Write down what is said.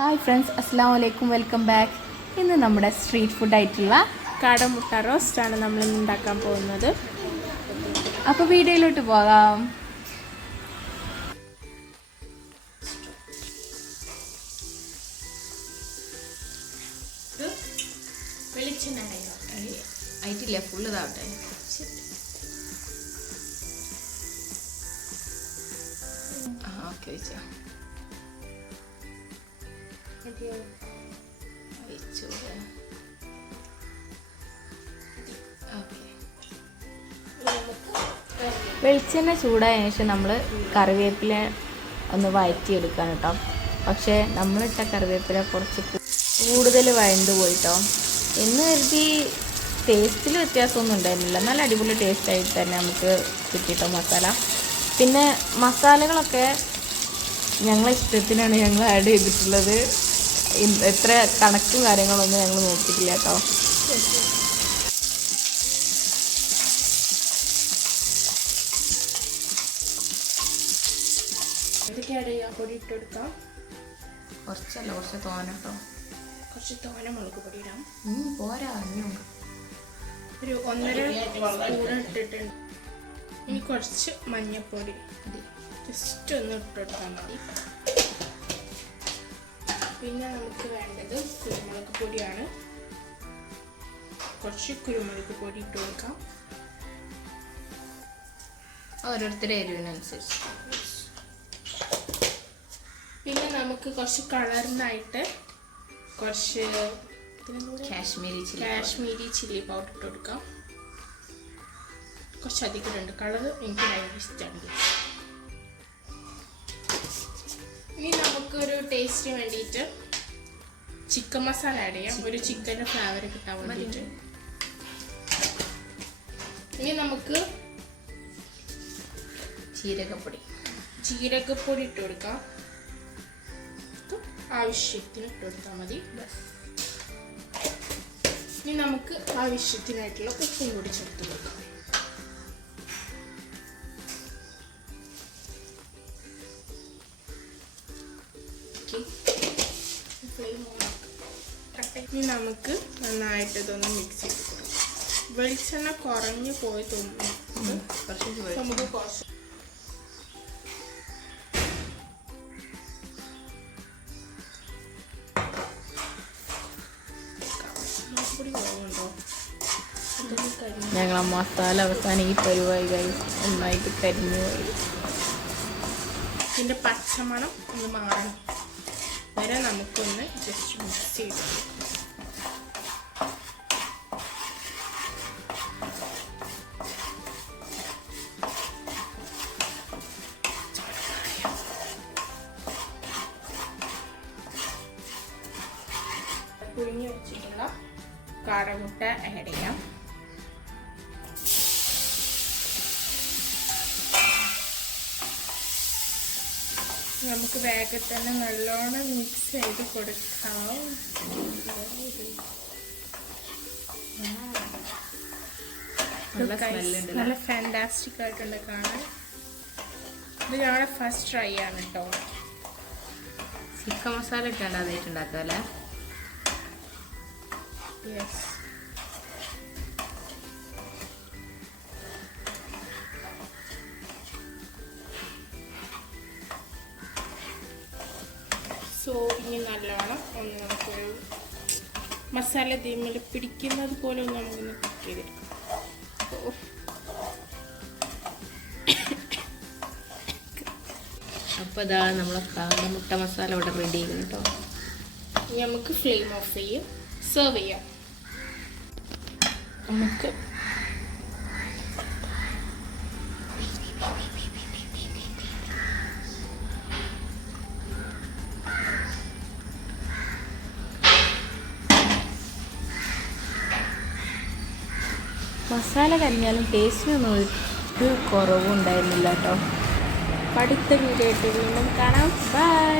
Hi friends, അസ്സാം വലൈക്കും, welcome back. ഇന്ന് നമ്മുടെ സ്ട്രീറ്റ് ഫുഡ് ആയിട്ടുള്ള കാടമുട്ട റോസ്റ്റാണ് നമ്മൾ ഉണ്ടാക്കാൻ പോകുന്നത്. അപ്പോൾ വീഡിയോയിലോട്ട് പോകാം. വെളിച്ചെണ്ണ ആയിട്ടില്ല, ഫുള്ള് ഇതാവട്ടെ. ഓക്കെ, വെച്ചോ. വെളിച്ചെണ്ണ ചൂടായ ശേഷം നമ്മൾ കറിവേപ്പില ഒന്ന് വഴറ്റിയെടുക്കാൻ കേട്ടോ. പക്ഷേ നമ്മളിട്ട കറിവേപ്പില കുറച്ച് കൂടുതൽ വഴണ്ട് പോയിട്ടോ. എന്ന് കരുതി ടേസ്റ്റിൽ വ്യത്യാസമൊന്നും ഉണ്ടായിരുന്നില്ല. നല്ല അടിപൊളി ടേസ്റ്റായിട്ട് തന്നെ നമുക്ക് കിട്ടിയിട്ടോ മസാല. പിന്നെ മസാലകളൊക്കെ ഞങ്ങളെ ഇഷ്ടത്തിനാണ് ഞങ്ങൾ ആഡ് ചെയ്തിട്ടുള്ളത്. എത്ര കണക്കും കാര്യങ്ങളൊന്നും ഞങ്ങൾ നോക്കിയിട്ടില്ല കേട്ടോ. ഇതൊക്കെ ആഡ് ചെയ്യാം. പൊടി ഇട്ട് കൊടുക്കാം. കുറച്ചല്ല, കുറച്ച് തോന കേട്ടോ. കുറച്ച് തോന മുളക് പൊടി ഇടാം. പോരാ, ഒരു 1.5 സ്പൂൺ ഇട്ടിട്ടുണ്ട്. ഇനി കുറച്ച് മഞ്ഞൾപ്പൊടി ജസ്റ്റ് ഒന്ന് ഇട്ടെടുത്താൽ മതി. പിന്നെ നമുക്ക് വേണ്ടത് കുരുമുളക് പൊടിയാണ്. കുറച്ച് കുരുമുളക് പൊടി ഇട്ട് കൊടുക്കാം. ഓരോരുത്തരുടെ എരിവിനനുസരിച്ച്. പിന്നെ നമുക്ക് കുറച്ച് കളറിനായിട്ട് കുറച്ച് കാശ്മീരി ചില്ലി പൗഡർ ഇട്ട് കൊടുക്കാം. കുറച്ചധികം ഉണ്ട്. കളർ എനിക്ക് ഭയങ്കര ഇഷ്ടമാണ്. ഇനി നമുക്കൊരു ടേസ്റ്റിന് വേണ്ടിയിട്ട് ചിക്കൻ മസാല ആഡ് ചെയ്യാം. ഒരു ചിക്കൻ്റെ ഫ്ലേവർ കിട്ടാൻ വേണ്ടിയിട്ട്. ഇനി നമുക്ക് ജീരകപ്പൊടി ഇട്ട് കൊടുക്കാം. ആവശ്യത്തിന് ഇട്ട് കൊടുത്താൽ മതി. ഇനി നമുക്ക് ആവശ്യത്തിനായിട്ടുള്ള ഉപ്പും കൂടി ചേർത്ത് കൊടുക്കാം. ഇനി നമുക്ക് നന്നായിട്ട് ഇതൊന്ന് മിക്സ് ചെയ്ത് കൊടുക്കാം. വെളിച്ചെണ്ണ കുറഞ്ഞു പോയി തോന്നുന്നു. നമുക്ക് കുറച്ച് ഞങ്ങളെ മസാല അവസാനം ഈ പരിപാടി നന്നായിട്ട് കരിഞ്ഞു പോയി. ഇതിൻ്റെ പച്ചമണം ഒന്ന് മാറണം വരെ നമുക്കൊന്ന് ജസ്റ്റ് മിക്സ് ചെയ്ത് പുഴുങ്ങി വെച്ചിട്ടുള്ള കാടമുട്ട ആഡ് ചെയ്യാം. നമുക്ക് വേഗം തന്നെ നല്ലോണം മിക്സ് ചെയ്ത് കൊടുക്കാം. നല്ല ഫാന്റാസ്റ്റിക് ആയിട്ടുണ്ട് കാണാൻ. ഇത് ഞങ്ങളുടെ ഫസ്റ്റ് ട്രൈ ആണ് കേട്ടോ. ചിക്കൻ മസാല ഇട്ടാണ് അതായിട്ടുണ്ടാക്കുക അല്ലേ? യെസ്. സോ ഇനി നല്ലോണം ഒന്ന് നമുക്കൊരു മസാല തീമിൽ പിടിക്കുന്നത് പോലെ ഒന്ന് നമുക്കൊന്ന് കുക്ക് ചെയ്തെടുക്കാം. അപ്പോൾ ഇതാ നമ്മളെ കാടമുട്ട മസാല ഇവിടെ റെഡി ചെയ്യുന്നു കേട്ടോ. ഇനി നമുക്ക് ഫ്ലെയിം ഓഫ് ചെയ്യും, സെർവ് ചെയ്യാം. നമുക്ക് മസാല കരിഞ്ഞാലും ടേസ്റ്റിനൊന്നും ഒരു കുറവും ഉണ്ടായിരുന്നില്ല കേട്ടോ. അടുത്ത വീഡിയോ ആയിട്ട് വീണ്ടും കാണാം. ബൈ.